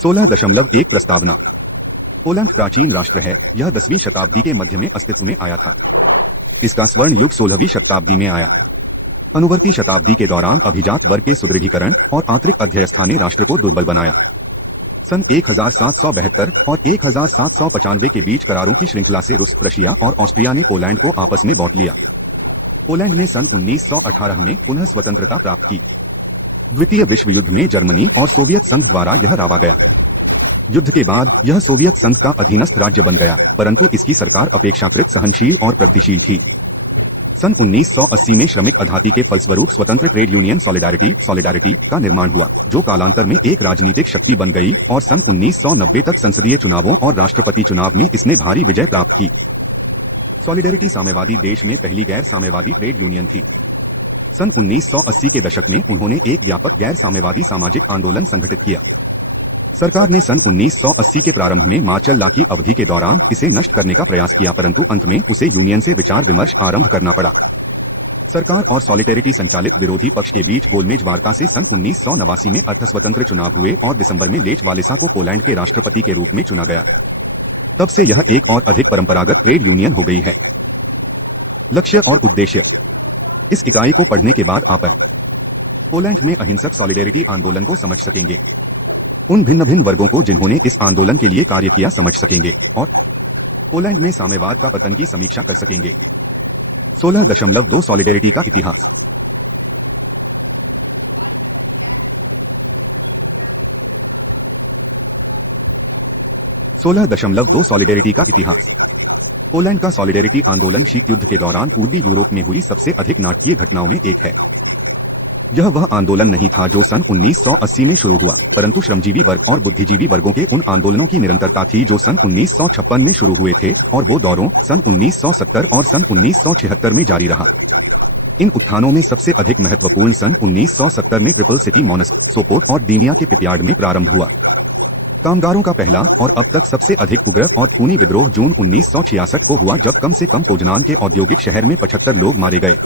16.1 प्रस्तावना। पोलैंड प्राचीन राष्ट्र है। यह 10वीं शताब्दी के मध्य में अस्तित्व में आया था। इसका स्वर्ण युग 16वीं शताब्दी में आया। अनुवर्ती शताब्दी के दौरान अभिजात वर्ग के सुदृढ़ीकरण और आंतरिक अध्यवस्था ने राष्ट्र को दुर्बल बनाया। सन 1772 और 1795 के बीच करारों की श्रृंखला से रूस, प्रशिया और ऑस्ट्रिया ने पोलैंड को आपस में बांट लिया। पोलैंड ने सन 1918 में पुनः स्वतंत्रता प्राप्त की। द्वितीय विश्व युद्ध में जर्मनी और सोवियत संघ द्वारा यह रावा गया। युद्ध के बाद यह सोवियत संघ का अधीनस्थ राज्य बन गया, परंतु इसकी सरकार अपेक्षाकृत सहनशील और प्रगतिशील थी। सन 1980 में श्रमिक आजादी के फलस्वरूप स्वतंत्र ट्रेड यूनियन सॉलिडारिटी का निर्माण हुआ, जो कालांतर में एक राजनीतिक शक्ति बन गई और सन 1990 तक संसदीय चुनावों और राष्ट्रपति चुनाव में इसने भारी विजय प्राप्त की। सॉलिडारिटी साम्यवादी देश में पहली गैर साम्यवादी ट्रेड यूनियन थी। सन 1980 के दशक में उन्होंने एक व्यापक गैर साम्यवादी सामाजिक आंदोलन संगठित किया। सरकार ने सन 1980 के प्रारंभ में मार्शल लॉ की अवधि के दौरान इसे नष्ट करने का प्रयास किया, परंतु अंत में उसे यूनियन से विचार विमर्श आरंभ करना पड़ा। सरकार और सॉलिडारिटी संचालित विरोधी पक्ष के बीच गोलमेज वार्ता से सन 1989 में अर्थस्वतंत्र चुनाव हुए और दिसंबर में लेच वालेसा को पोलैंड के राष्ट्रपति के रूप में चुना गया। तब से यह एक और अधिक परंपरागत ट्रेड यूनियन हो गई है। लक्ष्य और उद्देश्य। इस इकाई को पढ़ने के बाद आप पोलैंड में अहिंसक सॉलिडारिटी आंदोलन को समझ सकेंगे, उन भिन्न भिन्न वर्गों को जिन्होंने इस आंदोलन के लिए कार्य किया समझ सकेंगे, और पोलैंड में साम्यवाद का पतन की समीक्षा कर सकेंगे। 16.2 सॉलिडारिटी का इतिहास। सॉलिडारिटी का इतिहास। पोलैंड का सॉलिडारिटी आंदोलन शीत युद्ध के दौरान पूर्वी यूरोप में हुई सबसे अधिक नाटकीय घटनाओं में एक है। यह वह आंदोलन नहीं था जो सन 1980 में शुरू हुआ, परंतु श्रमजीवी वर्ग और बुद्धिजीवी वर्गों के उन आंदोलनों की निरंतरता थी जो सन 1956 में शुरू हुए थे और वो दौरों सन 1970 और सन 1976 में जारी रहा। इन उत्थानों में सबसे अधिक महत्वपूर्ण सन 1970 में ट्रिपल सिटी मॉनस्क, सोपोट और डीमिया के पिपयार्ड में प्रारंभ हुआ। कामगारों का पहला और अब तक सबसे अधिक उग्र और खूनी विद्रोह जून 1966 को हुआ, जब कम से कम पोजनान के औद्योगिक शहर में 75 लोग मारे गए।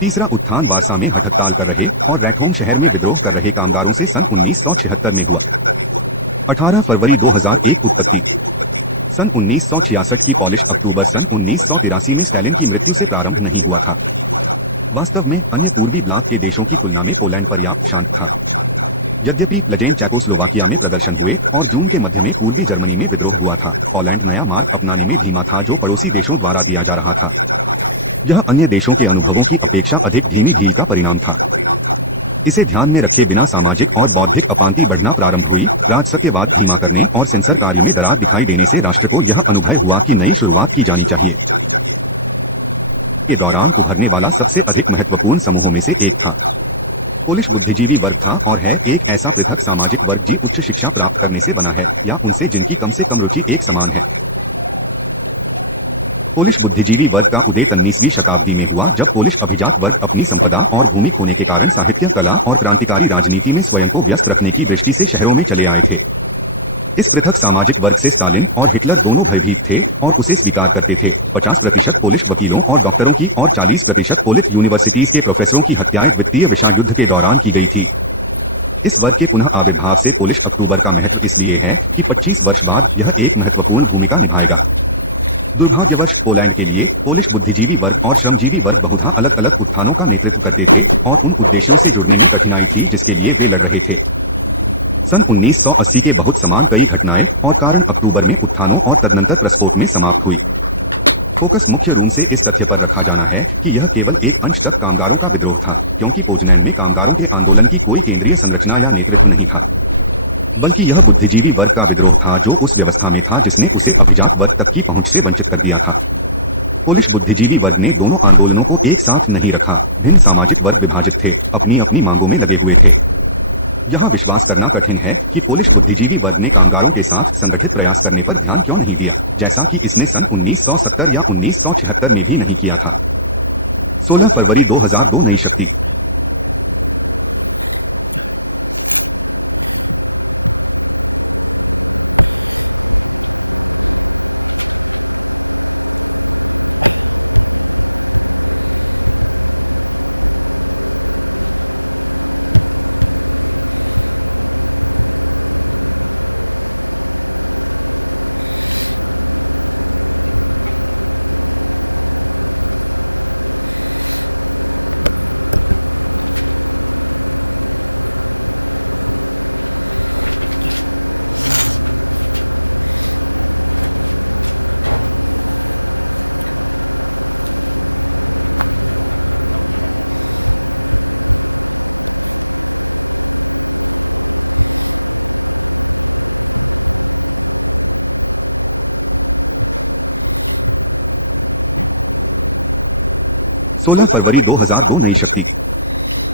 तीसरा उत्थान वारसा में हड़ताल कर रहे और रैटहोम शहर में विद्रोह कर रहे कामगारों से सन 1976 में हुआ। 18 फरवरी 2001 उत्पत्ति। सन 1966 की पॉलिश अक्टूबर सन 1983 में स्टालिन की मृत्यु से प्रारंभ नहीं हुआ था। वास्तव में अन्य पूर्वी ब्लॉक के देशों की तुलना में पोलैंड पर्याप्त शांत था। यद्यपि प्लजेन चेकोस्लोवाकिया में प्रदर्शन हुए और जून के मध्य में पूर्वी जर्मनी में विद्रोह हुआ था, पोलैंड नया मार्ग अपनाने में धीमा था जो पड़ोसी देशों द्वारा दिया जा रहा था। यह अन्य देशों के अनुभवों की अपेक्षा अधिक धीमी ढील का परिणाम था। इसे ध्यान में रखे बिना सामाजिक और बौद्धिक अपांति बढ़ना प्रारंभ हुई। राजसत्यवाद धीमा करने और सेंसर कार्य में दरार दिखाई देने से राष्ट्र को यह अनुभव हुआ कि नई शुरुआत की जानी चाहिए। के दौरान उभरने वाला सबसे अधिक महत्वपूर्ण समूहों में से एक था पोलिश बुद्धिजीवी वर्ग था और है एक ऐसा पृथक सामाजिक वर्ग जी उच्च शिक्षा प्राप्त करने से बना है या उनसे जिनकी कम से कम रुचि एक समान है। पोलिश बुद्धिजीवी वर्ग का उदय 19वीं शताब्दी में हुआ, जब पोलिश अभिजात वर्ग अपनी संपदा और भूमि खोने के कारण साहित्य, कला और क्रांतिकारी राजनीति में स्वयं को व्यस्त रखने की दृष्टि से शहरों में चले आए थे। इस पृथक सामाजिक वर्ग से स्टालिन और हिटलर दोनों भयभीत थे और उसे स्वीकार करते थे। 50% पोलिश वकीलों और डॉक्टरों की और 40% पोलिश यूनिवर्सिटीज के प्रोफेसरों की हत्याएं द्वितीय विश्व युद्ध के दौरान की गई थी। इस वर्ग के पुनः आविर्भाव से पोलिश अक्टूबर का महत्व इसलिए है कि 25 वर्ष बाद यह एक महत्वपूर्ण भूमिका निभाएगा। दुर्भाग्यवश पोलैंड के लिए पोलिश बुद्धिजीवी वर्ग और श्रमजीवी वर्ग बहुधा अलग अलग उत्थानों का नेतृत्व करते थे और उन उद्देश्यों से जुड़ने में कठिनाई थी जिसके लिए वे लड़ रहे थे। सन 1980 के बहुत समान कई घटनाएं और कारण अक्टूबर में उत्थानों और तदनंतर प्रस्फोट में समाप्त हुई। फोकस मुख्य रूप से इस तथ्य पर रखा जाना है कि यह केवल एक अंश तक कामगारों का विद्रोह था, क्योंकि पोजनैंड में कामगारों के आंदोलन की कोई केंद्रीय संरचना या नेतृत्व नहीं था, बल्कि यह बुद्धिजीवी वर्ग का विद्रोह था जो उस व्यवस्था में था जिसने उसे अभिजात वर्ग तक की पहुंच से वंचित कर दिया था। पोलिश बुद्धिजीवी वर्ग ने दोनों आंदोलनों को एक साथ नहीं रखा। भिन्न सामाजिक वर्ग विभाजित थे, अपनी अपनी मांगों में लगे हुए थे। यह विश्वास करना कठिन है कि पोलिश बुद्धिजीवी वर्ग ने कामगारों के साथ संगठित प्रयास करने पर ध्यान क्यों नहीं दिया, जैसा कि इसने सन 1970 या 1976 में भी नहीं किया था। 16 फरवरी 2002 नई शक्ति। 16 फरवरी 2002 नई शक्ति।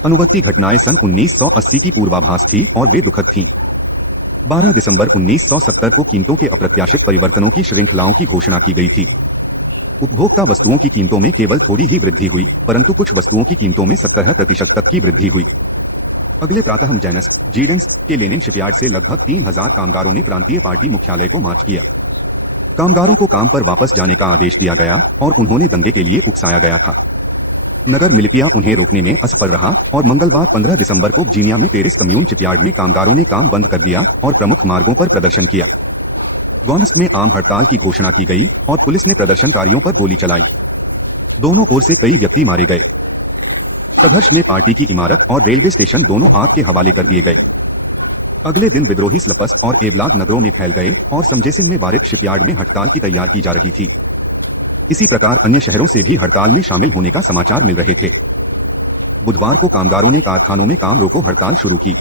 अनुवर्ती घटनाएं सन 1980 की पूर्वाभास थी और वे दुखद थीं। 12 दिसंबर 1970 को कीमतों के अप्रत्याशित परिवर्तनों की श्रृंखलाओं की घोषणा की गई थी। उपभोक्ता वस्तुओं की कीमतों में केवल थोड़ी ही वृद्धि हुई, परंतु कुछ वस्तुओं की कीमतों में 70% तक की वृद्धि हुई। अगले प्रातः जेनेस्क जीडेंस के लेनिन शिपयार्ड से लगभग 3000 कामगारों ने प्रांतीय पार्टी मुख्यालय को मार्च किया। कामगारों को काम पर वापस जाने का आदेश दिया गया और उन्होंने दंगे के लिए उकसाया गया था। नगर मिलिटिया उन्हें रोकने में असफल रहा और मंगलवार 15 दिसंबर को वर्जीनिया में पेरिस कम्यून शिपयार्ड में कामगारों ने काम बंद कर दिया और प्रमुख मार्गों पर प्रदर्शन किया। गॉनस्क में आम हड़ताल की घोषणा की गई और पुलिस ने प्रदर्शनकारियों पर गोली चलाई। दोनों ओर से कई व्यक्ति मारे गए। संघर्ष में पार्टी की इमारत और रेलवे स्टेशन दोनों आग के हवाले कर दिए गए। अगले दिन विद्रोही स्लपस और एवलाग नगरों में फैल गए और समजेसिन में वारित शिपयार्ड में हड़ताल की तैयार की जा रही थी। इसी प्रकार अन्य शहरों से भी हड़ताल में शामिल होने का समाचार मिल रहे थे। बुधवार को कामगारों ने कारखानों में काम रोको हड़ताल शुरू की।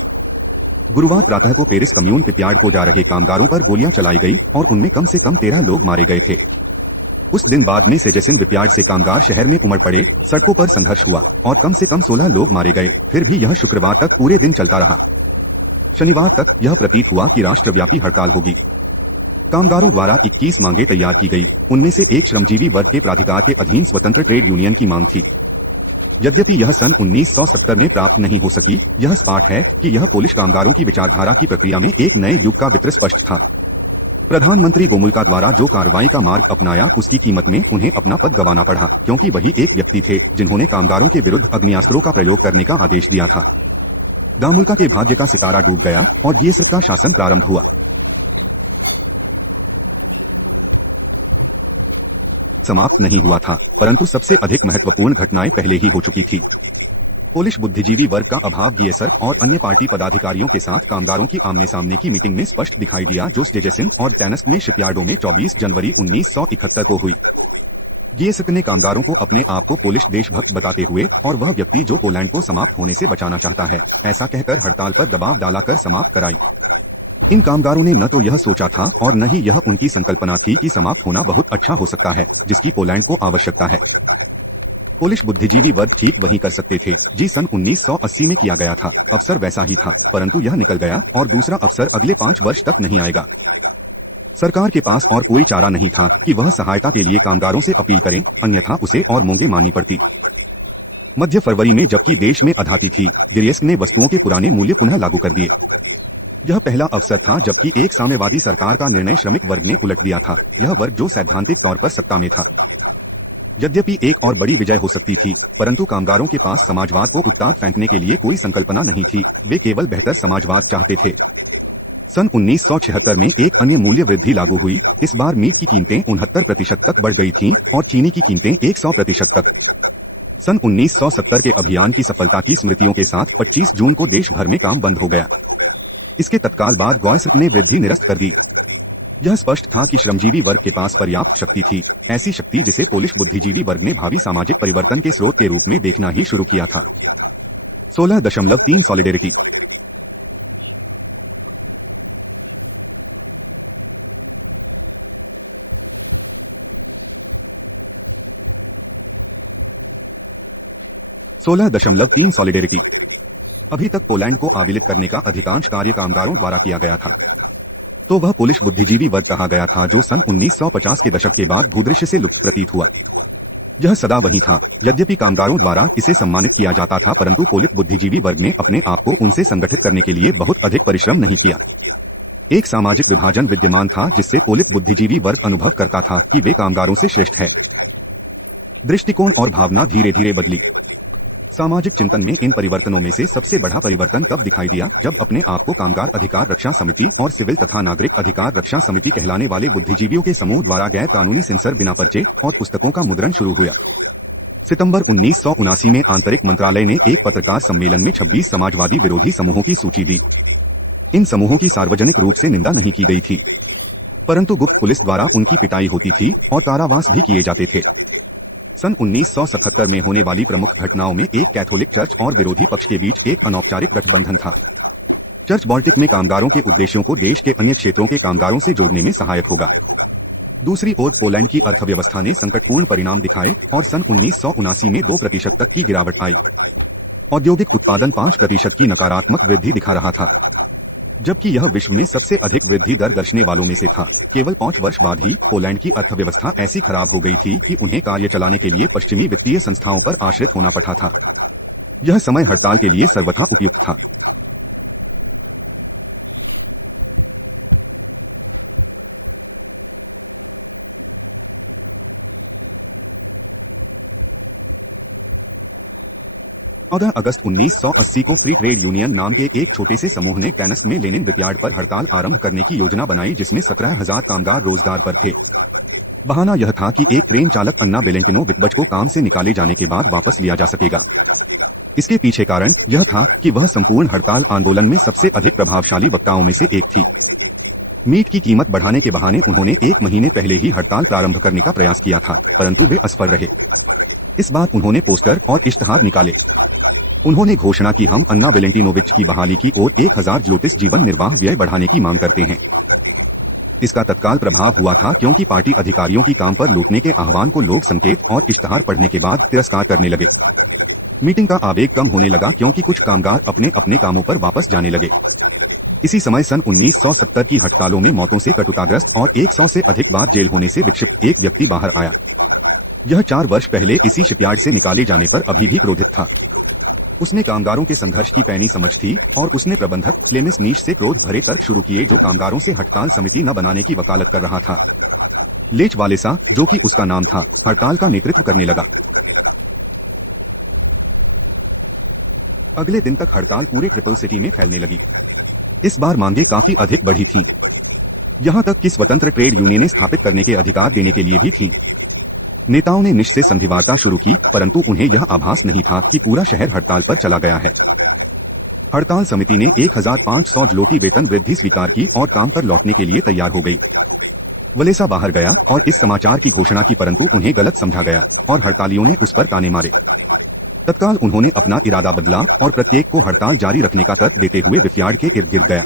गुरुवार प्रातः को पेरिस कम्यून शिपयार्ड को जा रहे कामगारों पर गोलियां चलाई गई और उनमें कम से कम 13 लोग मारे गए थे। उस दिन बाद में सेजेसिन शिपयार्ड से कामगार शहर में उमड़ पड़े, सड़कों पर संघर्ष हुआ और कम से कम 16 लोग मारे गए। फिर भी यह शुक्रवार तक पूरे दिन चलता रहा। शनिवार तक यह प्रतीत हुआ कि राष्ट्रव्यापी हड़ताल होगी। कामगारों द्वारा 21 मांगें तैयार की गई। उनमें से एक श्रमजीवी वर्ग के प्राधिकार के अधीन स्वतंत्र ट्रेड यूनियन की मांग थी। यद्यपि यह सन 1970 में प्राप्त नहीं हो सकी, यह स्पष्ट है कि यह पोलिश कामगारों की विचारधारा की प्रक्रिया में एक नए युग का वित्र स्पष्ट था। प्रधानमंत्री गोमुल्का द्वारा जो कार्रवाई का मार्ग अपनाया उसकी कीमत में उन्हें अपना पद गंवाना पड़ा, क्योंकि वही एक व्यक्ति थे जिन्होंने कामगारों के विरुद्ध अग्नियास्त्रों का प्रयोग करने का आदेश दिया था। गोमुल्का के भाग्य का सितारा डूब गया और गीसक का शासन प्रारंभ हुआ। समाप्त नहीं हुआ था, परंतु सबसे अधिक महत्वपूर्ण घटनाएं पहले ही हो चुकी थी। पोलिश बुद्धिजीवी वर्ग का अभाव गीसक और अन्य पार्टी पदाधिकारियों के साथ कामगारों की आमने सामने की मीटिंग में स्पष्ट दिखाई दिया, जो सेजेसिन और डैनस्क में शिपयार्डों में 24 जनवरी 1971 को हुई। गीसक ने कामगारों को अपने आप को पोलिश देशभक्त बताते हुए और वह व्यक्ति जो पोलैंड को समाप्त होने से बचाना चाहता है, ऐसा कहकर हड़ताल पर दबाव डालाकर समाप्त कराई। इन कामगारों ने न तो यह सोचा था और न ही यह उनकी संकल्पना थी कि समाप्त होना बहुत अच्छा हो सकता है, जिसकी पोलैंड को आवश्यकता है। पोलिश बुद्धिजीवी वर्ग ठीक वही कर सकते थे जी सन 1980 में किया गया था। अवसर वैसा ही था, परंतु यह निकल गया और दूसरा अवसर अगले 5 वर्ष तक नहीं आएगा। सरकार के पास और कोई चारा नहीं था कि वह सहायता के लिए कामगारों से अपील करें, अन्यथा उसे और मोंगे माननी पड़ती। मध्य फरवरी में जबकि देश में आधाती थी, गिरियस्क ने वस्तुओं के पुराने मूल्य पुनः लागू कर दिए। यह पहला अवसर था जबकि एक साम्यवादी सरकार का निर्णय श्रमिक वर्ग ने उलट दिया था, यह वर्ग जो सैद्धांतिक तौर पर सत्ता में था। यद्यपि एक और बड़ी विजय हो सकती थी, परंतु कामगारों के पास समाजवाद को उत्तान फेंकने के लिए कोई संकल्पना नहीं थी, वे केवल बेहतर समाजवाद चाहते थे। सन 1976 में एक अन्य मूल्य वृद्धि लागू हुई। इस बार मीट की कीमतें 69% तक बढ़ गई थीं और चीनी की कीमतें 100% तक। सन 1970 के अभियान की सफलता की स्मृतियों के साथ 25 जून को देश भर में काम बंद हो गया। इसके तत्काल बाद गॉयसक ने वृद्धि निरस्त कर दी। यह स्पष्ट था कि श्रमजीवी वर्ग के पास पर्याप्त शक्ति थी, ऐसी शक्ति जिसे पोलिश बुद्धिजीवी वर्ग ने भावी सामाजिक परिवर्तन के स्रोत के रूप में देखना ही शुरू किया था। 16.3 सॉलिडेरिटी। सॉलिडेरिटी। अभी तक पोलैंड को आविलित करने का अधिकांश कार्य कामगारों द्वारा किया गया था, तो वह पोलिश बुद्धिजीवी वर्ग कहा गया था जो सन 1950 के दशक के बाद भूदृश्य से लुप्त प्रतीत हुआ। यह सदा वही था, यद्यपि कामगारों द्वारा इसे सम्मानित किया जाता था, परंतु पोलिश बुद्धिजीवी वर्ग ने अपने आप को उनसे संगठित करने के लिए बहुत अधिक परिश्रम नहीं किया। एक सामाजिक विभाजन विद्यमान था जिससे पोलिश बुद्धिजीवी वर्ग अनुभव करता था कि वे कामगारों से श्रेष्ठ है। दृष्टिकोण और भावना धीरे धीरे बदली। सामाजिक चिंतन में इन परिवर्तनों में से सबसे बड़ा परिवर्तन तब दिखाई दिया जब अपने आप को कामगार अधिकार रक्षा समिति और सिविल तथा नागरिक अधिकार रक्षा समिति कहलाने वाले बुद्धिजीवियों के समूह द्वारा गैर कानूनी सेंसर बिना पर्चे और पुस्तकों का मुद्रण शुरू हुआ। सितंबर 1979 में आंतरिक मंत्रालय ने एक पत्रकार सम्मेलन में 26 समाजवादी विरोधी समूहों की सूची दी। इन समूहों की सार्वजनिक रूप से निंदा नहीं की गई थी, परंतु गुप्त पुलिस द्वारा उनकी पिटाई होती थी और कारावास भी किए जाते थे। सन 1977 में होने वाली प्रमुख घटनाओं में एक कैथोलिक चर्च और विरोधी पक्ष के बीच एक अनौपचारिक गठबंधन था। चर्च बाल्टिक में कामगारों के उद्देश्यों को देश के अन्य क्षेत्रों के कामगारों से जोड़ने में सहायक होगा। दूसरी ओर पोलैंड की अर्थव्यवस्था ने संकटपूर्ण परिणाम दिखाए और सन 1979 में 2% तक की गिरावट आई। औद्योगिक उत्पादन 5% की नकारात्मक वृद्धि दिखा रहा था, जबकि यह विश्व में सबसे अधिक वृद्धि दर दर्शाने वालों में से था। केवल 5 वर्ष बाद ही पोलैंड की अर्थव्यवस्था ऐसी खराब हो गई थी कि उन्हें कार्य चलाने के लिए पश्चिमी वित्तीय संस्थाओं पर आश्रित होना पड़ा था। यह समय हड़ताल के लिए सर्वथा उपयुक्त था। चौदह अगस्त 1980 को फ्री ट्रेड यूनियन नाम के एक छोटे से समूह ने डैनस्क में लेनिन विकयार्ड पर हड़ताल आरंभ करने की योजना बनाई, जिसमें 17,000 कामगार रोजगार पर थे। बहाना यह था कि एक ट्रेन चालक अन्ना वेलेंटिनो विक्बच को काम से निकाले जाने के बाद वापस लिया जा सकेगा। इसके पीछे कारण यह था कि वह संपूर्ण हड़ताल आंदोलन में सबसे अधिक प्रभावशाली वक्ताओं में से एक थी। मीट की कीमत बढ़ाने के बहाने उन्होंने 1 महीने पहले ही हड़ताल प्रारंभ करने का प्रयास किया था, परंतु वे असफल रहे। इस बार उन्होंने पोस्टर और इश्तहार निकाले। उन्होंने घोषणा की, हम अन्ना वेलेंटिनोविच की बहाली की ओर 1000 ज़्लोटिस जीवन निर्वाह व्यय बढ़ाने की मांग करते हैं। इसका तत्काल प्रभाव हुआ था, क्योंकि पार्टी अधिकारियों की काम पर लूटने के आह्वान को लोग संकेत और इश्तहार पढ़ने के बाद तिरस्कार करने लगे। मीटिंग का आवेग कम होने लगा, क्योंकि कुछ कामगार अपने अपने कामों पर वापस जाने लगे। इसी समय सन 1970 की हड़तालों में मौतों से कटुताग्रस्त और 100 से अधिक बार जेल होने से विक्षिप्त एक व्यक्ति बाहर आया। यह 4 वर्ष पहले इसी शिपयार्ड से निकाले जाने पर अभी भी क्रोधित था। उसने कामगारों के संघर्ष की पैनी समझ थी और उसने प्रबंधक क्लेमिस नीश से क्रोध भरे तर्क शुरू किए, जो कामगारों से हड़ताल समिति न बनाने की वकालत कर रहा था। लेच वालेसा, जो कि उसका नाम था, हड़ताल का नेतृत्व करने लगा। अगले दिन तक हड़ताल पूरे ट्रिपल सिटी में फैलने लगी। इस बार मांगे काफी अधिक बढ़ी थीं। यहां तक कि स्वतंत्र ट्रेड यूनियनें स्थापित करने के अधिकार देने के लिए भी थीं। नेताओं ने निश से संधिवार्ता शुरू की, परंतु उन्हें यह आभास नहीं था कि पूरा शहर हड़ताल पर चला गया है। हड़ताल समिति ने 1500 ज़्लोटी वेतन वृद्धि स्वीकार की और काम पर लौटने के लिए तैयार हो गई। वलेसा बाहर गया और इस समाचार की घोषणा की, परंतु उन्हें गलत समझा गया और हड़तालियों ने उस पर ताने मारे। तत्काल उन्होंने अपना इरादा बदला और प्रत्येक को हड़ताल जारी रखने का तर्क देते हुए विफयार्ड के इर्द गिर्द गया।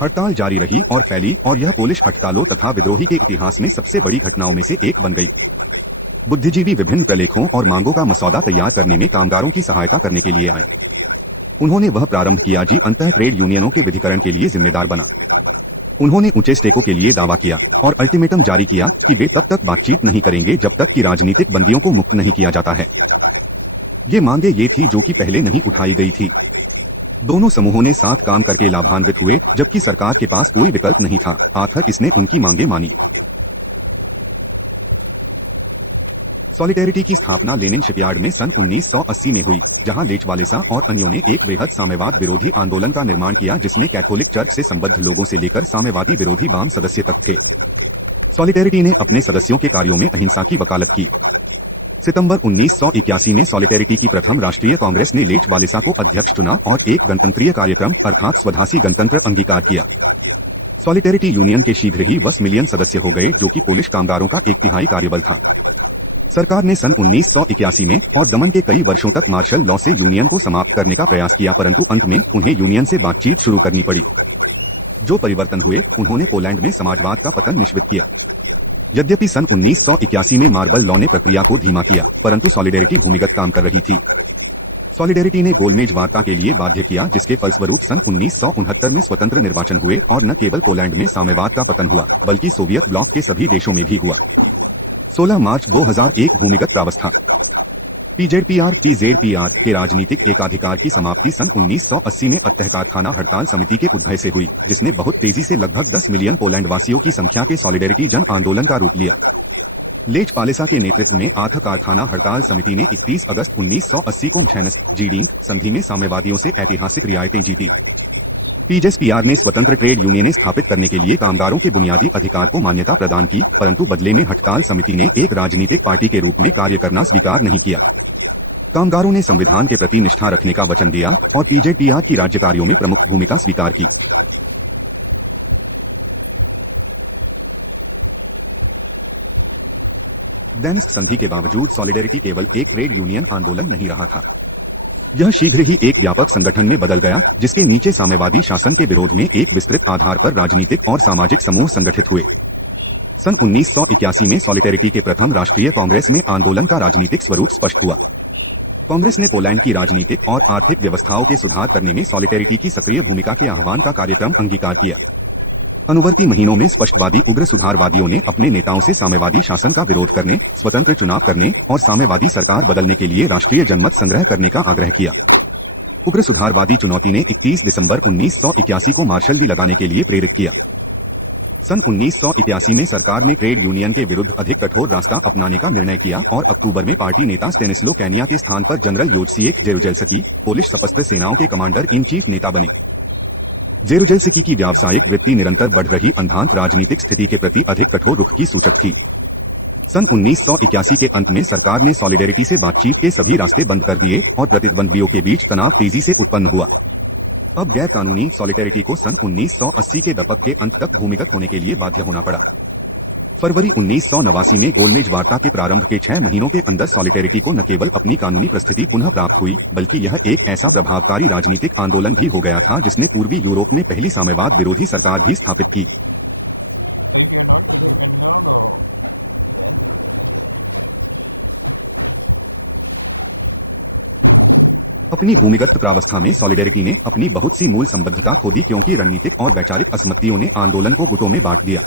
हड़ताल जारी रही और फैली और यह पोलिश हड़तालों तथा विद्रोही के इतिहास में सबसे बड़ी घटनाओं में से एक बन गई। बुद्धिजीवी विभिन्न प्रलेखों और मांगों का मसौदा तैयार करने में कामगारों की सहायता करने के लिए आए। उन्होंने वह प्रारंभ किया जी अंतः ट्रेड यूनियनों के विधिकरण के लिए जिम्मेदार बना। उन्होंने ऊंचे स्टेकों के लिए दावा किया और अल्टीमेटम जारी किया कि वे तब तक बातचीत नहीं करेंगे जब तक कि राजनीतिक बंदियों को मुक्त नहीं किया जाता है। ये मांगे ये थी जो कि पहले नहीं उठाई गई थी। दोनों समूहों ने साथ काम करके लाभान्वित हुए, जबकि सरकार के पास कोई विकल्प नहीं था। आखिर इसने उनकी मांगे मानी। सॉलिडेरिटी की स्थापना लेनिन शिपयार्ड में सन 1980 में हुई, जहां लेच वालेसा और अन्यों ने एक बृहद साम्यवाद विरोधी आंदोलन का निर्माण किया, जिसमें कैथोलिक चर्च से संबद्ध लोगों से लेकर साम्यवादी विरोधी वाम सदस्य तक थे। सॉलिडेरिटी ने अपने सदस्यों के कार्यों में अहिंसा की वकालत की। सितंबर 1981 में सॉलिडेरिटी की प्रथम राष्ट्रीय कांग्रेस ने लेच वालेसा को अध्यक्ष चुना और एक गणतंत्रीय कार्यक्रम अर्थात स्वदेशी गणतंत्र अंगीकार किया। सॉलिडेरिटी यूनियन के शीघ्र ही 10 मिलियन सदस्य हो गए, जो कि पोलिश कामगारों का 1/3 कार्यबल था। सरकार ने सन 1981 में और दमन के कई वर्षों तक मार्शल लॉ से यूनियन को समाप्त करने का प्रयास किया, परंतु अंत में उन्हें यूनियन से बातचीत शुरू करनी पड़ी। जो परिवर्तन हुए, उन्होंने पोलैंड में समाजवाद का पतन निश्चित किया। यद्यपि सन 1981 में मार्बल लॉ ने प्रक्रिया को धीमा किया, परंतु सॉलिडेरिटी भूमिगत काम कर रही थी। सॉलिडेरिटी ने गोलमेज वार्ता के लिए बाध्य किया, जिसके फलस्वरूप सन 1969 में स्वतंत्र निर्वाचन हुए और न केवल पोलैंड में साम्यवाद का पतन हुआ, बल्कि सोवियत ब्लॉक के सभी देशों में भी हुआ। 16 मार्च 2001 भूमिगत प्रावस्था पीजेडपीआर के राजनीतिक एकाधिकार की समाप्ति सन 1980 में अंतः कारखाना हड़ताल समिति के उद्भव से हुई, जिसने बहुत तेजी से लगभग 10 मिलियन पोलैंड वासियों की संख्या के सॉलिडेरिटी जन आंदोलन का रूप लिया। लेच वालेसा के नेतृत्व में अंतः कारखाना हड़ताल समिति ने 31 अगस्त 1980 को मैन्स्क जीडिंग संधि में साम्यवादियों से ऐतिहासिक रियायतें जीती। पीजेडपीआर ने स्वतंत्र ट्रेड यूनियनें स्थापित करने के लिए कामगारों के बुनियादी अधिकार को मान्यता प्रदान की, परंतु बदले में हड़ताल समिति ने एक राजनीतिक पार्टी के रूप में कार्य करना स्वीकार नहीं किया। कामगारों ने संविधान के प्रति निष्ठा रखने का वचन दिया और पीजेडपीआर की राज्य कार्यों में प्रमुख भूमिका स्वीकार की। डैनस्क संधि के बावजूद सॉलिडेरिटी केवल एक ट्रेड यूनियन आंदोलन नहीं रहा था। यह शीघ्र ही एक व्यापक संगठन में बदल गया, जिसके नीचे साम्यवादी शासन के विरोध में एक विस्तृत आधार पर राजनीतिक और सामाजिक समूह संगठित हुए। सन 1981 में सॉलिडेरिटी के प्रथम राष्ट्रीय कांग्रेस में आंदोलन का राजनीतिक स्वरूप स्पष्ट हुआ। कांग्रेस ने पोलैंड की राजनीतिक और आर्थिक व्यवस्थाओं के सुधार करने में सॉलिडेरिटी की सक्रिय भूमिका के आह्वान का कार्यक्रम अंगीकार किया। अनुवर्ती महीनों में स्पष्टवादी उग्र सुधारवादियों ने अपने नेताओं से साम्यवादी शासन का विरोध करने, स्वतंत्र चुनाव करने और साम्यवादी सरकार बदलने के लिए राष्ट्रीय जनमत संग्रह करने का आग्रह किया। उग्र सुधारवादी चुनौती ने 31 दिसंबर 1981 को मार्शल डी लगाने के लिए प्रेरित किया। सन 1981 में सरकार ने ट्रेड यूनियन के विरुद्ध अधिक कठोर रास्ता अपनाने का निर्णय किया और अक्टूबर में पार्टी नेता स्टेनिस्लो कैनिया के स्थान पर जनरल योज़्सिएक जेरुजेल्स्की, पोलिश सशस्त्र सेनाओं के कमांडर इन चीफ नेता बने। जेरुजेल्स्की की व्यावसायिक वृत्ति निरंतर बढ़ रही अंधांत राजनीतिक स्थिति के प्रति अधिक कठोर रुख की सूचक थी। सन 1981 के अंत में सरकार ने सॉलिडेरिटी से बातचीत के सभी रास्ते बंद कर दिए और प्रतिद्वंद्वियों के बीच तनाव तेजी से उत्पन्न हुआ। अब गैर कानूनी सॉलिडेरिटी को सन 1980 के दशक के अंत तक भूमिगत होने के लिए बाध्य होना पड़ा। फरवरी 1989 में गोलमेज वार्ता के प्रारंभ के 6 महीनों के अंदर सॉलिडेरिटी को न केवल अपनी कानूनी प्रस्थिति पुनः प्राप्त हुई, बल्कि यह एक ऐसा प्रभावकारी राजनीतिक आंदोलन भी हो गया था जिसने पूर्वी यूरोप में पहली साम्यवाद विरोधी सरकार भी स्थापित की। अपनी भूमिगत प्रावस्था में सॉलिडेरिटी ने अपनी बहुत सी मूल संबद्धता खो दी, क्योंकि रणनीतिक और वैचारिक असम्मतियों ने आंदोलन को गुटों में बांट दिया।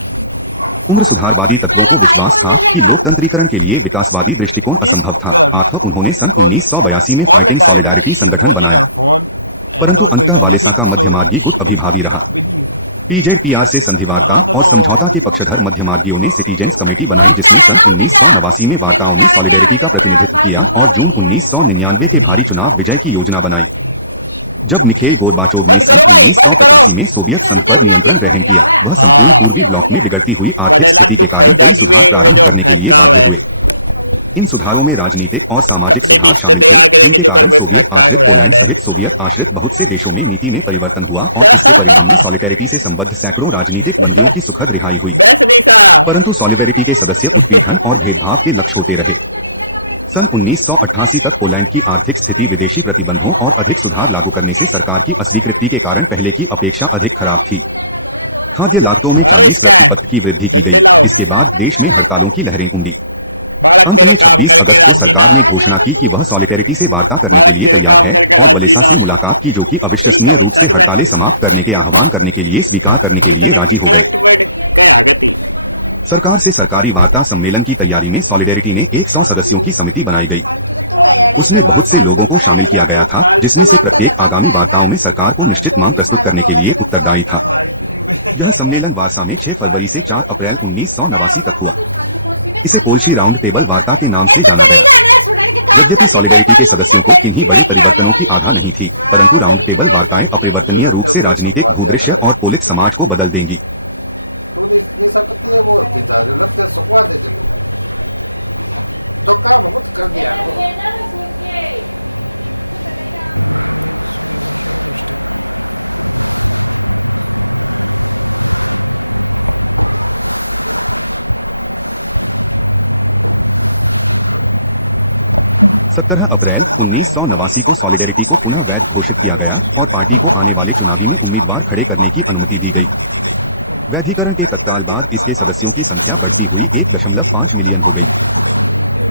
उग्र सुधारवादी तत्वों को विश्वास था कि लोकतंत्रीकरण के लिए विकासवादी दृष्टिकोण असंभव था, अतः उन्होंने सन 1982 में फाइटिंग सॉलिडेरिटी संगठन बनाया। परंतु अंततः वालेसा का मध्यमार्गी गुट अभिभावी रहा। पीजेडपीआर से संधिवार्ता और समझौता के पक्षधर मध्यमार्गियों ने सिटीजन्स कमेटी बनाई, जिसने सन 1989 में वार्ताओं में सॉलिडेरिटी का प्रतिनिधित्व किया और जून 1999 के भारी चुनाव विजय की योजना बनाई। जब मिखेल गोर्बाचोव ने सन 1985 में सोवियत संघ पर नियंत्रण ग्रहण किया, वह संपूर्ण पूर्वी ब्लॉक में बिगड़ती हुई आर्थिक स्थिति के कारण कई सुधार प्रारंभ करने के लिए बाध्य हुए। इन सुधारों में राजनीतिक और सामाजिक सुधार शामिल थे, जिनके कारण सोवियत आश्रित पोलैंड सहित सोवियत आश्रित बहुत से देशों में नीति में परिवर्तन हुआ और इसके परिणाम में सॉलिडेरिटी से संबद्ध सैकड़ों राजनीतिक बंदियों की सुखद रिहाई हुई। परंतु सॉलिडेरिटी के सदस्य उत्पीड़न और भेदभाव के लक्ष्य होते रहे। सन 1988 तक पोलैंड की आर्थिक स्थिति विदेशी प्रतिबंधों और अधिक सुधार लागू करने से सरकार की अस्वीकृति के कारण पहले की अपेक्षा अधिक खराब थी। खाद्य लागतों में 40% की वृद्धि की गई। इसके बाद देश में हड़तालों की लहरें उमड़ी। अंत में 26 अगस्त को सरकार ने घोषणा की कि वह सॉलिडेरिटी से वार्ता करने के लिए तैयार है और वालेसा से मुलाकात की, जो कि अविश्वसनीय रूप से हड़तालें समाप्त करने के आह्वान करने के लिए स्वीकार करने के लिए राजी हो गए। सरकार से सरकारी वार्ता सम्मेलन की तैयारी में सॉलिडेरिटी ने 100 सदस्यों की समिति बनाई गई। उसमें बहुत से लोगों को शामिल किया गया था, जिसमें से प्रत्येक आगामी वार्ताओं में सरकार को निश्चित मांग प्रस्तुत करने के लिए उत्तरदायी था। यह सम्मेलन वार्सा में 6 फरवरी से 4 अप्रैल 1989 तक हुआ। इसे पोल्शी राउंड टेबल वार्ता के नाम से जाना गया। यद्यपि सॉलिडेरिटी के सदस्यों को किन्हीं बड़े परिवर्तनों की आशा नहीं थी, परंतु राउंड टेबल वार्ताएं अपरिवर्तनीय रूप से राजनीतिक भूदृश्य और पोलिक समाज को बदल देंगी। सत्रह अप्रैल 1989 को सॉलिडेरिटी को पुनः वैध घोषित किया गया और पार्टी को आने वाले चुनावी में उम्मीदवार खड़े करने की अनुमति दी गई। वैधीकरण के तत्काल बाद इसके सदस्यों की संख्या बढ़ती हुई 1.5 मिलियन हो गई।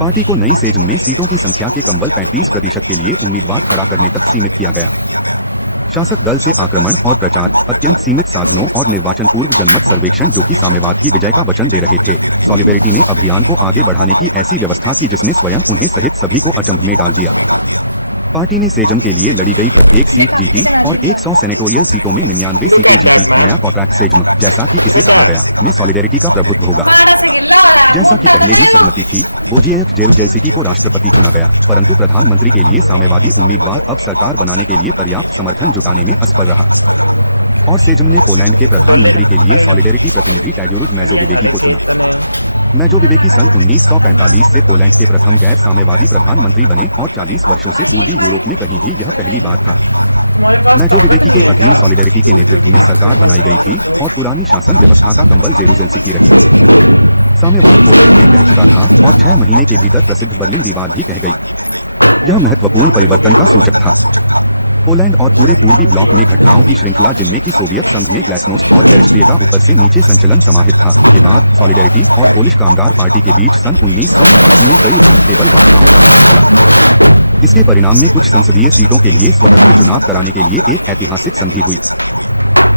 पार्टी को नई सेजन में सीटों की संख्या के कंबल 35% के लिए उम्मीदवार खड़ा करने तक सीमित किया गया। शासक दल से आक्रमण और प्रचार, अत्यंत सीमित साधनों और निर्वाचन पूर्व जनमत सर्वेक्षण जो कि साम्यवाद की विजय का वचन दे रहे थे। सॉलिडेरिटी ने अभियान को आगे बढ़ाने की ऐसी व्यवस्था की जिसने स्वयं उन्हें सहित सभी को अचंभ में डाल दिया। पार्टी ने सेजम के लिए लड़ी गई प्रत्येक सीट जीती और 100 सेनेटोरियल सीटों में 99 सीटें जीती। नया कॉन्ट्रैक्ट सेजम, जैसा कि इसे कहा गया, में सॉलिडेरिटी का प्रभुत्व होगा। जैसा कि पहले ही सहमति थी, वोजिएफ जेरुजेल्स्की को राष्ट्रपति चुना गया, परंतु प्रधानमंत्री के लिए साम्यवादी उम्मीदवार अब सरकार बनाने के लिए पर्याप्त समर्थन जुटाने में असफल रहा और सेजम ने पोलैंड के प्रधानमंत्री के लिए सॉलिडेरिटी प्रतिनिधि टैड्यूरुज मैजोविवेकी को चुना। मैजोविवेकी सन 1945 से पोलैंड के प्रथम गैर साम्यवादी प्रधानमंत्री बने और 40 वर्षों से पूर्वी यूरोप में कहीं भी यह पहली बार था। मैजोविवेकी के अधीन सॉलिडेरिटी के नेतृत्व में सरकार बनाई गई थी और पुरानी शासन व्यवस्था का कंबल जेरुजेल्स्की रही। साम्यवाद पोलैंड में कह चुका था और 6 महीने के भीतर प्रसिद्ध बर्लिन दीवार भी कह गई। यह महत्वपूर्ण परिवर्तन का सूचक था। पोलैंड और पूरे पूर्वी ब्लॉक में घटनाओं की श्रृंखला जिनमें कि सोवियत संघ में ग्लासनोस्ट और पेरेस्ट्रिया का ऊपर से नीचे संचलन समाहित था के बाद सॉलिडेरिटी और पोलिश कामगार पार्टी के बीच सन 1989 में कई राउंड टेबल वार्ताओं का दौर चला। इसके परिणाम में कुछ संसदीय सीटों के लिए स्वतंत्र चुनाव कराने के लिए एक ऐतिहासिक संधि हुई।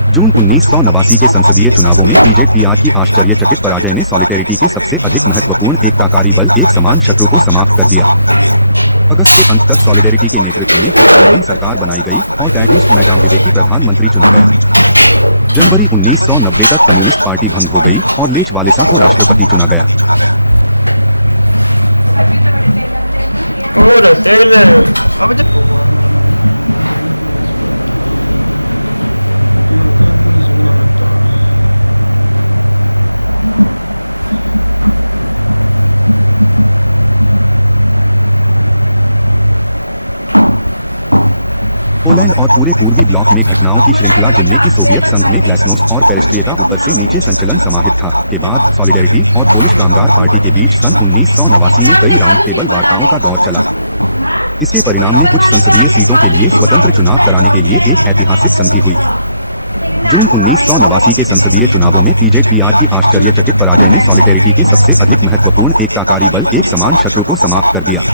जून 1989 के संसदीय चुनावों में पीजेडपीआर की आश्चर्यचकित पराजय ने सॉलिडेरिटी के सबसे अधिक महत्वपूर्ण एकताकारी बल एक समान शत्रु को समाप्त कर दिया। अगस्त के अंत तक सॉलिडेरिटी के नेतृत्व में गठबंधन सरकार बनाई गई और टैड्यूस मैजाम्बिवेकी प्रधानमंत्री चुना गया। जनवरी 1990 तक कम्युनिस्ट पार्टी भंग हो गई और लेच वालेसा को राष्ट्रपति चुना गया। पोलैंड और पूरे पूर्वी ब्लॉक में घटनाओं की श्रृंखला जिनमें कि सोवियत संघ में ग्लासनोस्ट और पेरेस्ट्रिया का ऊपर से नीचे संचलन समाहित था के बाद सॉलिडेरिटी और पोलिश कामगार पार्टी के बीच सन 1989 में कई राउंड टेबल वार्ताओं का दौर चला। इसके परिणाम में कुछ संसदीय सीटों के लिए स्वतंत्र चुनाव कराने के लिए एक ऐतिहासिक संधि हुई। जून 1989 के संसदीय चुनावों में पीजेडपीआर की आश्चर्यचकित पराजय ने सॉलिडेरिटी के सबसे अधिक महत्वपूर्ण एकताकारी बल एक समान शत्रु को समाप्त कर दिया।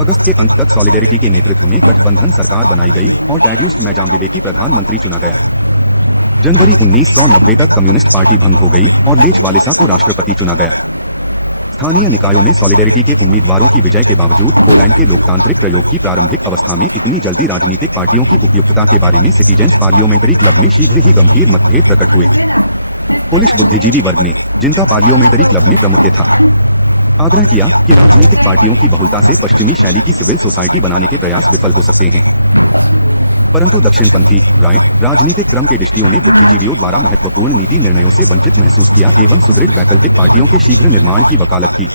अगस्त के अंत तक सॉलिडेरिटी के नेतृत्व में गठबंधन सरकार बनाई गई और टैड्यूस मैजाम्बिवेकी प्रधानमंत्री चुना गया। जनवरी 1990 तक कम्युनिस्ट पार्टी भंग हो गई और लेच वालेसा को राष्ट्रपति चुना गया। स्थानीय निकायों में सॉलिडेरिटी के उम्मीदवारों की विजय के बावजूद पोलैंड के लोकतांत्रिक प्रयोग की प्रारंभिक अवस्था में इतनी जल्दी राजनीतिक पार्टियों की उपयुक्तता के बारे में सिटीजन्स पार्लियामेंट्री क्लब में शीघ्र ही गंभीर मतभेद प्रकट हुए। पोलिश बुद्धिजीवी वर्ग ने, जिनका पार्लियामेंट्री क्लब में प्रमुख था, आग्रह किया कि राजनीतिक पार्टियों की बहुलता से पश्चिमी शैली की सिविल सोसाइटी बनाने के प्रयास विफल हो सकते हैं। परंतु दक्षिणपंथी राइट राजनीतिक क्रम के दृष्टियों ने बुद्धिजीवियों द्वारा महत्वपूर्ण नीति निर्णयों से वंचित महसूस किया एवं सुदृढ़ वैकल्पिक पार्टियों के शीघ्र निर्माण की वकालत की।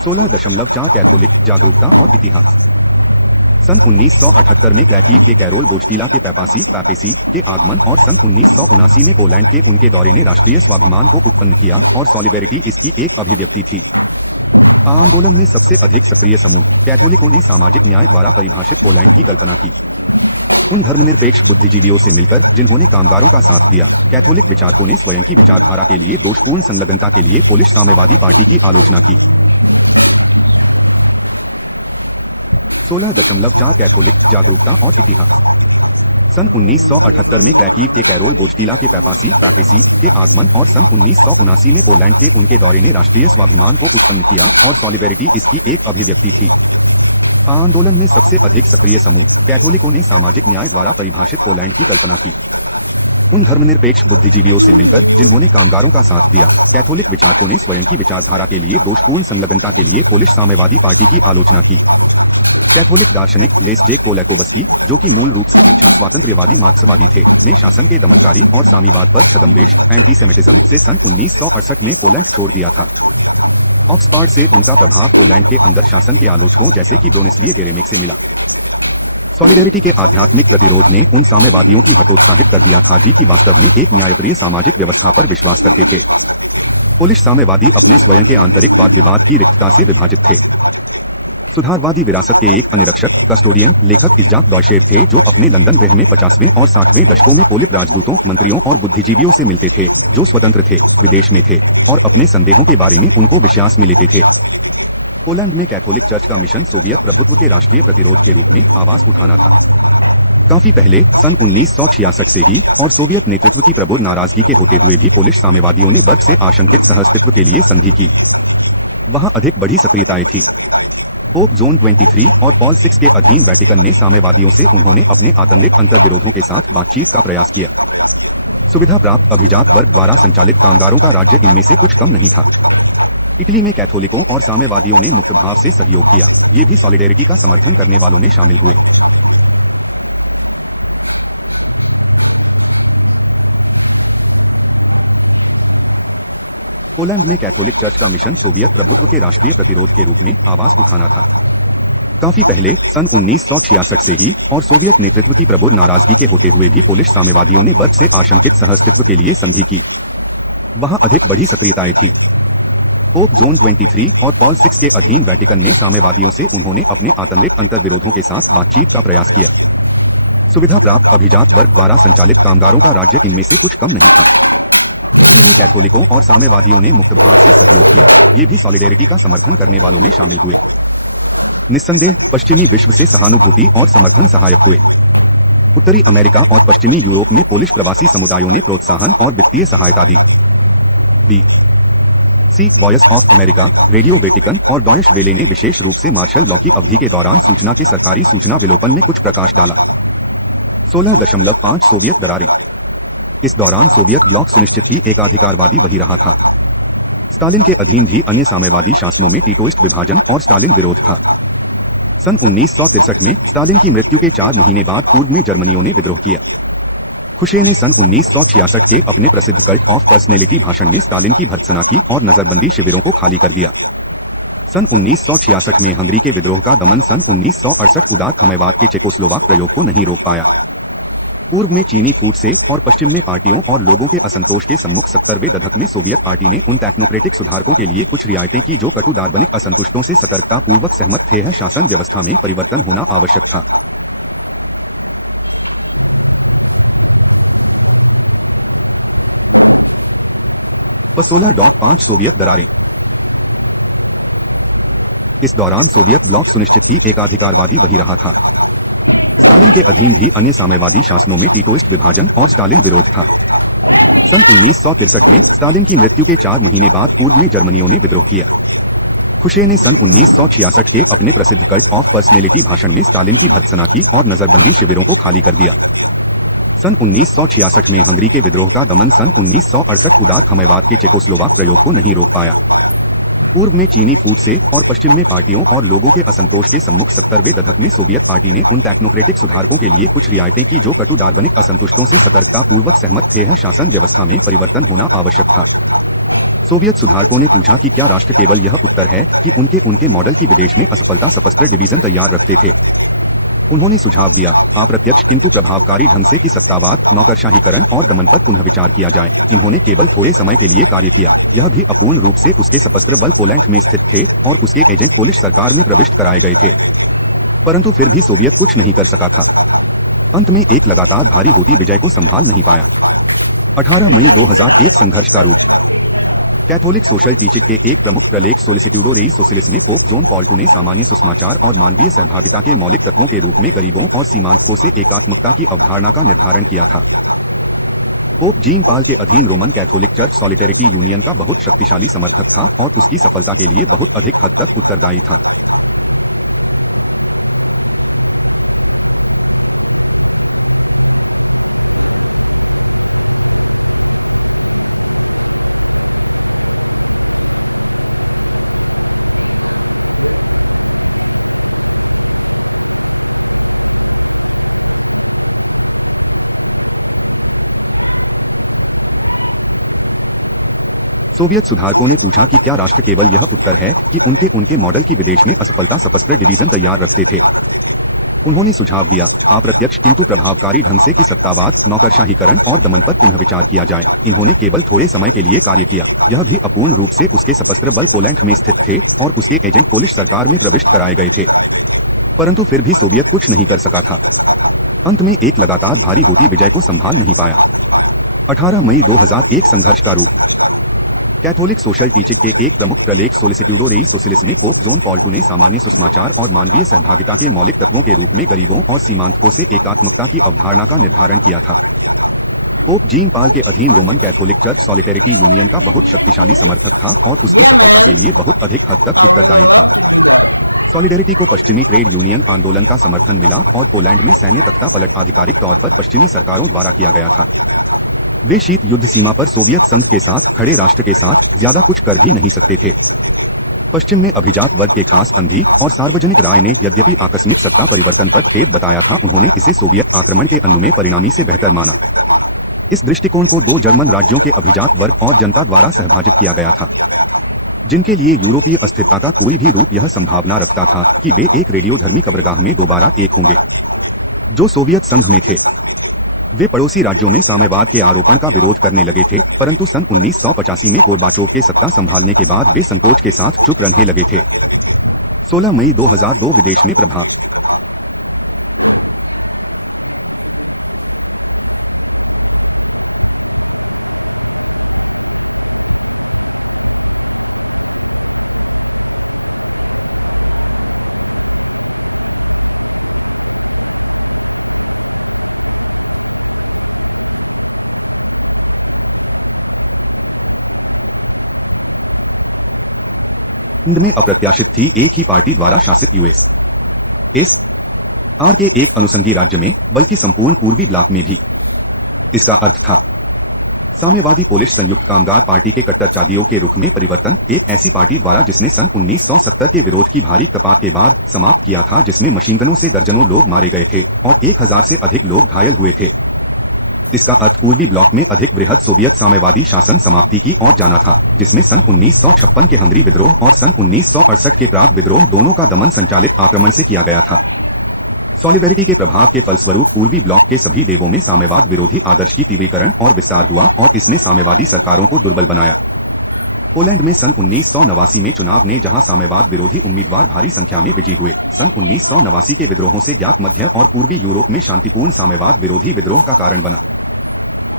16.4 कैथोलिक जागरूकता और इतिहास। सन 1978 में क्रैकीव के कैरोल बोस्टिला के पैपेसी के आगमन और सन 1979 में पोलैंड के उनके दौरे ने राष्ट्रीय स्वाभिमान को उत्पन्न किया और सॉलिडेरिटी इसकी एक अभिव्यक्ति थी। आंदोलन में सबसे अधिक सक्रिय समूह कैथोलिकों ने सामाजिक न्याय द्वारा परिभाषित पोलैंड की कल्पना की। उन धर्मनिरपेक्ष बुद्धिजीवियों से मिलकर जिन्होंने कामगारों का साथ दिया, कैथोलिक विचारकों ने स्वयं की विचारधारा के लिए दोषपूर्ण संलग्नता के लिए पोलिश साम्यवादी पार्टी की आलोचना की। 16.4 कैथोलिक जागरूकता और इतिहास। सन 1978 में क्रैकीव के कैरोल बोस्टिला के पैपेसी के आगमन और सन 1979 में पोलैंड के उनके दौरे ने राष्ट्रीय स्वाभिमान को उत्पन्न किया और सॉलिडेरिटी इसकी एक अभिव्यक्ति थी। आंदोलन में सबसे अधिक सक्रिय समूह कैथोलिकों ने सामाजिक न्याय द्वारा परिभाषित पोलैंड की कल्पना की। उन धर्मनिरपेक्ष बुद्धिजीवियों से मिलकर जिन्होंने कामगारों का साथ दिया, कैथोलिक विचारकों ने स्वयं की विचारधारा के लिए दोषपूर्ण संलग्नता के लिए पोलिश साम्यवादी पार्टी की आलोचना की। कैथोलिक दार्शनिक लेस्जे कोलैकोवस्की, जो कि मूल रूप से इच्छा स्वातंत्र्यवादी मार्क्सवादी थे, ने शासन के दमनकारी और साम्यवाद पर छद्मवेश एंटीसेमिटिज्म से सन 1968 में पोलैंड छोड़ दिया था। ऑक्सफोर्ड से उनका प्रभाव पोलैंड के अंदर शासन के आलोचकों जैसे कि ब्रोनिस्लिए गेरेमेक से मिला। सॉलिडेरिटी के आध्यात्मिक प्रतिरोध ने उन साम्यवादियों की हतोत्साहित कर दिया था जी कि वास्तव में एक न्यायप्रिय सामाजिक व्यवस्था पर विश्वास करते थे। पोलिश साम्यवादी अपने स्वयं के आंतरिक वाद विवाद की रिक्तता से विभाजित थे। सुधारवादी विरासत के एक अनुरक्षक कस्टोडियन लेखक इस्जाक डॉयशेर थे, जो अपने लंदन गृह में 50वें और 60वें दशकों में पोलिश राजदूतों, मंत्रियों और बुद्धिजीवियों से मिलते थे, जो स्वतंत्र थे, विदेश में थे और अपने संदेहों के बारे में उनको विश्वास में लेते थे। पोलैंड में कैथोलिक चर्च का मिशन सोवियत प्रभुत्व के राष्ट्रीय प्रतिरोध के रूप में आवाज उठाना था। काफी पहले सन 1966 से ही और सोवियत नेतृत्व की प्रबुद्ध नाराजगी के होते हुए भी पोलिश साम्यवादियों ने वर्ग से आशंकित सहअस्तित्व के लिए संधि की। वहां अधिक बड़ी सक्रियताएं थी। पोप जोन 23 और पॉल 6 के अधीन वेटिकन ने साम्यवादियों से उन्होंने अपने आतंरिक अंतर्विरोधों के साथ बातचीत का प्रयास किया। सुविधा प्राप्त अभिजात वर्ग द्वारा संचालित कामगारों का राज्य इनमें से कुछ कम नहीं था। इटली में कैथोलिकों और साम्यवादियों ने मुक्त भाव से सहयोग किया, ये भी सॉलिडेरिटी का समर्थन करने वालों में शामिल हुए। पोलैंड में कैथोलिक चर्च का मिशन सोवियत प्रभुत्व के राष्ट्रीय प्रतिरोध के रूप में आवाज उठाना था। काफी पहले सन 1966 से ही और सोवियत नेतृत्व की प्रबुद्ध नाराजगी के होते हुए भी पोलिश साम्यवादियों ने वर्ग से आशंकित सहअस्तित्व के लिए संधि की। वहां अधिक बड़ी सक्रियताएं थी। पोप जोन 23 और पॉल 6 के अधीन वेटिकन ने साम्यवादियों से उन्होंने अपने आतंरिक अंतर्विरोधों के साथ बातचीत का प्रयास किया। सुविधा प्राप्त अभिजात वर्ग द्वारा संचालित कामगारों का राज्य इनमें से कुछ कम नहीं था। इटली में कैथोलिकों और साम्यवादियों ने मुक्त भाव से सहयोग किया। ये भी सॉलिडेरिटी का समर्थन करने वालों में शामिल हुए। निस्संदेह पश्चिमी विश्व से सहानुभूति और समर्थन सहायक हुए। उत्तरी अमेरिका और पश्चिमी यूरोप में पोलिश प्रवासी समुदायों ने प्रोत्साहन और वित्तीय सहायता दी। BBC, voice of America, radio Vatican और डॉयश वेले ने विशेष रूप से मार्शल लॉ की अवधि के दौरान सूचना के सरकारी सूचना विलोपन में कुछ प्रकाश डाला। 16.5 सोवियत दरारें। इस दौरान सोवियत ब्लॉक सुनिश्चित ही एकाधिकारवादी वही रहा था। स्टालिन के अधीन भी अन्य साम्यवादी शासनों में टीटोइस्ट विभाजन और स्टालिन विरोध था। सन 1963 में स्टालिन की मृत्यु के 4 महीने बाद पूर्व में जर्मनियों ने विद्रोह किया। खुशे ने सन 1966 के अपने प्रसिद्ध कल्ट ऑफ पर्सनैलिटी भाषण में स्टालिन की भर्त्सना की और नजरबंदी शिविरों को खाली कर दिया। सन 1966 में हंगरी के विद्रोह का दमन सन 1968 उदार खमयवाद के चेकोस्लोवाक प्रयोग को नहीं रोक पाया। पूर्व में चीनी फूट से और पश्चिम में पार्टियों और लोगों के असंतोष के सम्मुख 70वें दशक में सोवियत पार्टी ने उन टेक्नोक्रेटिक सुधारकों के लिए कुछ रियायतें की जो कटु दार्शनिक असंतुष्टों से सतर्कता पूर्वक सहमत थे। है शासन व्यवस्था में परिवर्तन होना आवश्यक था। पर 16.5 सोवियत दरारें। इस दौरान सोवियत ब्लॉक सुनिश्चित ही एकाधिकारवादी वही रहा था। स्टालिन के अधीन भी अन्य साम्यवादी शासनों में टीटोइस्ट विभाजन और स्टालिन विरोध था। सन 1963 में स्टालिन की मृत्यु के 4 महीने बाद पूर्व में जर्मनियों ने विद्रोह किया। खुशे ने सन 1966 के अपने प्रसिद्ध कल्ट ऑफ पर्सनैलिटी भाषण में स्टालिन की भर्त्सना की और नजरबंदी शिविरों को खाली कर दिया। सन 1966 में हंगरी के विद्रोह का दमन सन 1968 उदार खमयवाद के चेकोस्लोवाक प्रयोग को नहीं रोक पाया। पूर्व में चीनी फूट से और पश्चिम में पार्टियों और लोगों के असंतोष के सम्मुख 70वें दशक में सोवियत पार्टी ने उन टेक्नोक्रेटिक सुधारकों के लिए कुछ रियायतें की जो कटु दार्शनिक असंतुष्टों से सतर्कता पूर्वक सहमत थे। है शासन व्यवस्था में परिवर्तन होना आवश्यक था। सोवियत सुधारकों ने पूछा कि क्या राष्ट्र केवल यह उत्तर है कि उनके मॉडल की विदेश में असफलता सपस्त्र डिवीजन तैयार रखते थे। उन्होंने सुझाव दिया अप्रत्यक्ष किंतु प्रभावकारी ढंग से कि सत्तावाद, नौकरशाहीकरण और दमन पर पुनः विचार किया जाए। इन्होंने केवल थोड़े समय के लिए कार्य किया। यह भी अपूर्ण रूप से उसके सशस्त्र बल पोलैंड में स्थित थे और उसके एजेंट पोलिश सरकार में प्रविष्ट कराए गए थे। परंतु फिर भी सोवियत कुछ नहीं कर सका था। अंत में एक लगातार भारी होती विजय को संभाल नहीं पाया। 18 मई 2001 संघर्ष का रूप। कैथोलिक सोशल टीचिंग के एक प्रमुख प्रलेख सोलिसिट्यूडो रेई सोसिलिस में पोप जॉन पॉल II ने सामान्य सुसमाचार और मानवीय सहभागिता के मौलिक तत्वों के रूप में गरीबों और सीमांतकों से एकात्मकता की अवधारणा का निर्धारण किया था। पोप जीन पाल के अधीन Roman Catholic church solidarity union का बहुत शक्तिशाली समर्थक था और उसकी सफलता के लिए बहुत अधिक हद तक उत्तरदायी था। सोवियत सुधारकों ने पूछा कि क्या राष्ट्र केवल यह उत्तर है कि उनके मॉडल की विदेश में असफलता सपस्त्र डिवीजन तैयार रखते थे। उन्होंने सुझाव दिया अप्रत्यक्ष किंतु प्रभावकारी ढंग से कि सत्तावाद, नौकरशाहीकरण और दमन पर पुनः विचार किया जाए। इन्होंने केवल थोड़े समय के लिए कार्य किया। यह भी अपूर्ण रूप से उसके सशस्त्र बल पोलैंड में स्थित थे और उसके एजेंट पोलिश सरकार में प्रविष्ट कराए गए थे। परंतु फिर भी सोवियत कुछ नहीं कर सका था। अंत में एक लगातार भारी होती विजय को संभाल नहीं पाया। 18 मई 2001 संघर्ष का रूप। कैथोलिक सोशल टीचिंग के एक प्रमुख प्रलेख सोलिसिट्यूडो रेई सोसिलिस में पोप जॉन पॉल II ने सामान्य सुसमाचार और मानवीय सहभागिता के मौलिक तत्वों के रूप में गरीबों और सीमांतकों से एकात्मकता की अवधारणा का निर्धारण किया था। पोप जीन पाल के अधीन Roman Catholic church solidarity union का बहुत शक्तिशाली समर्थक था और उसकी सफलता के लिए बहुत अधिक हद तक उत्तरदायी था। सॉलिडेरिटी को पश्चिमी ट्रेड यूनियन आंदोलन का समर्थन मिला और पोलैंड में सैन्य तख्तापलट आधिकारिक तौर पर पश्चिमी सरकारों द्वारा किया गया था। वे शीत युद्ध सीमा पर सोवियत संघ के साथ खड़े राष्ट्र के साथ ज्यादा कुछ कर भी नहीं सकते थे। पश्चिम में अभिजात वर्ग के खास अंधी और सार्वजनिक राय ने यद्यपि आकस्मिक सत्ता परिवर्तन पर खेद बताया था, उन्होंने इसे सोवियत आक्रमण के अनुमेय परिणामी से बेहतर माना। इस दृष्टिकोण को 2 जर्मन राज्यों के अभिजात वर्ग और जनता द्वारा सहभाजित किया गया था, जिनके लिए यूरोपीय अस्थिरता का कोई भी रूप यह संभावना रखता था कि वे एक रेडियोधर्मी कब्रगाह में दोबारा एक होंगे जो सोवियत संघ में थे। वे पड़ोसी राज्यों में साम्यवाद के आरोपण का विरोध करने लगे थे, परंतु सन 1985 में गोर्बाचोव के सत्ता संभालने के बाद वे संकोच के साथ चुप रहने लगे थे। 16 मई 2002 विदेश में प्रभाव। में अप्रत्याशित थी एक ही पार्टी द्वारा शासित यूएसएसआर के एक अनुसंधी राज्य में, बल्कि संपूर्ण पूर्वी ब्लॉक में भी। इसका अर्थ था साम्यवादी पोलिश संयुक्त कामगार पार्टी के कट्टरचादियों के रुख में परिवर्तन, एक ऐसी पार्टी द्वारा जिसने सन 1970 के विरोध की भारी कपात के बाद समाप्त किया था, जिसमें मशीनगनों से दर्जनों लोग मारे गए थे और 1000 से अधिक लोग घायल हुए थे। इसका अर्थ पूर्वी ब्लॉक में अधिक बृहद सोवियत साम्यवादी शासन समाप्ति की ओर जाना था, जिसमें सन 1956 के हंगरी विद्रोह और सन 1968 के प्राग विद्रोह दोनों का दमन संचालित आक्रमण से किया गया था। सॉलिडेरिटी के प्रभाव के फलस्वरूप पूर्वी ब्लॉक के सभी देवों में साम्यवाद विरोधी आदर्श की तीव्रीकरण और विस्तार हुआ और इसने साम्यवादी सरकारों को दुर्बल बनाया। पोलैंड में सन 1989 में चुनाव ने जहां साम्यवाद विरोधी उम्मीदवार भारी संख्या में विजयी हुए, सन 1989 के विद्रोहों से ज्ञात मध्य और पूर्वी यूरोप में शांतिपूर्ण साम्यवाद विरोधी विद्रोह का कारण बना।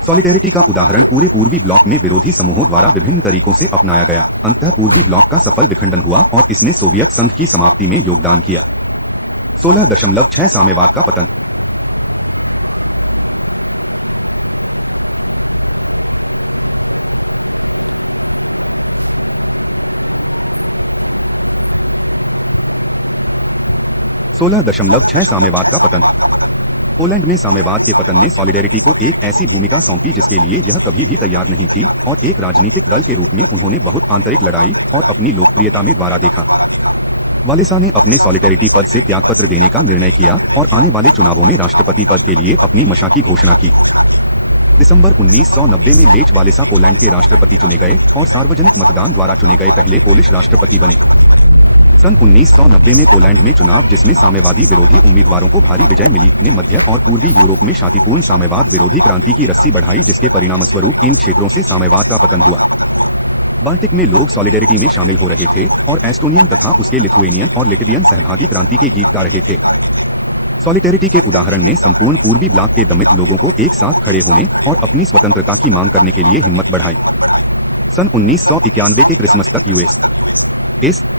सॉलिडेरिटी का उदाहरण पूरे पूर्वी ब्लॉक में विरोधी समूहों द्वारा विभिन्न तरीकों से अपनाया गया। अंततः पूर्वी ब्लॉक का सफल विखंडन हुआ और इसने सोवियत संघ की समाप्ति में योगदान किया। 16.6 साम्यवाद का पतन। साम्यवाद का पतन। पोलैंड में साम्यवाद के पतन ने सॉलिडेरिटी को एक ऐसी भूमिका सौंपी जिसके लिए यह कभी भी तैयार नहीं थी, और एक राजनीतिक दल के रूप में उन्होंने बहुत आंतरिक लड़ाई और अपनी लोकप्रियता में द्वारा देखा। वालेसा ने अपने सॉलिडेरिटी पद से त्यागपत्र देने का निर्णय किया और आने वाले चुनावों में राष्ट्रपति पद के लिए अपनी मशा की घोषणा की। दिसंबर 1990 में लेच वालेसा पोलैंड के राष्ट्रपति चुने गए और सार्वजनिक मतदान द्वारा चुने गए पहले पोलिश राष्ट्रपति बने। सन 1990 में पोलैंड में चुनाव, जिसमें साम्यवादी विरोधी उम्मीदवारों को भारी विजय मिली, ने मध्य और पूर्वी यूरोप में शांतिपूर्ण साम्यवाद विरोधी क्रांति की रस्सी बढ़ाई, जिसके परिणामस्वरूप इन क्षेत्रों से साम्यवाद का पतन हुआ। बाल्टिक में लोग सॉलिडेरिटी में शामिल हो रहे थे और एस्टोनियन तथा उसके लिथुएनियन और लिटवियन सहभागी क्रांति के गीत गा रहे थे। सॉलिडेरिटी के उदाहरण ने संपूर्ण पूर्वी ब्लॉक के दमित लोगों को एक साथ खड़े होने और अपनी स्वतंत्रता की मांग करने के लिए हिम्मत बढ़ाई। सन 1991 के क्रिसमस तक यूएसएसआर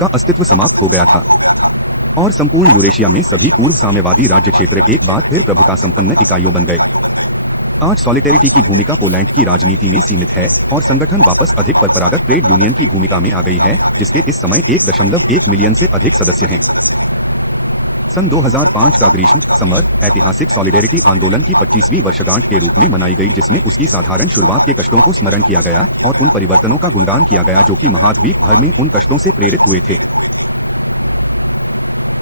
का अस्तित्व समाप्त हो गया था और संपूर्ण यूरेशिया में सभी पूर्व साम्यवादी राज्य क्षेत्र एक बार फिर प्रभुता संपन्न इकाइयों बन गए। आज सॉलिडेरिटी की भूमिका पोलैंड की राजनीति में सीमित है और संगठन वापस अधिक परंपरागत ट्रेड यूनियन की भूमिका में आ गई है, जिसके इस समय 1.1 मिलियन से अधिक सदस्य हैं। सन 2005 का ग्रीष्म समर ऐतिहासिक सॉलिडेरिटी आंदोलन की 25वीं वर्षगांठ के रूप में मनाई गई, जिसमें उसकी साधारण शुरुआत के कष्टों को स्मरण किया गया और उन परिवर्तनों का गुणगान किया गया जो कि महाद्वीप भर में उन कष्टों से प्रेरित हुए थे।